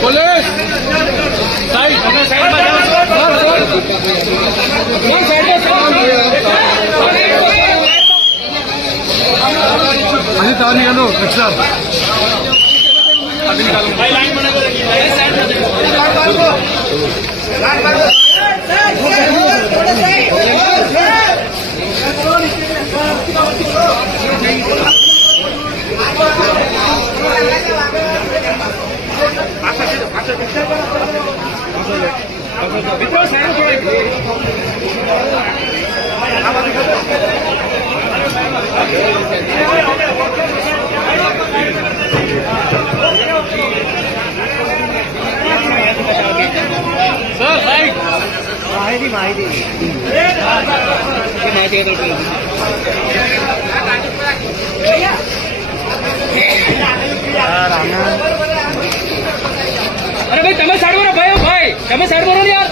police side आणि ताव निघालो लक्षात सर साईड माहिती अरे भाई તમે સાઈડ પર ભાઈ તમે સાઈડ પર यार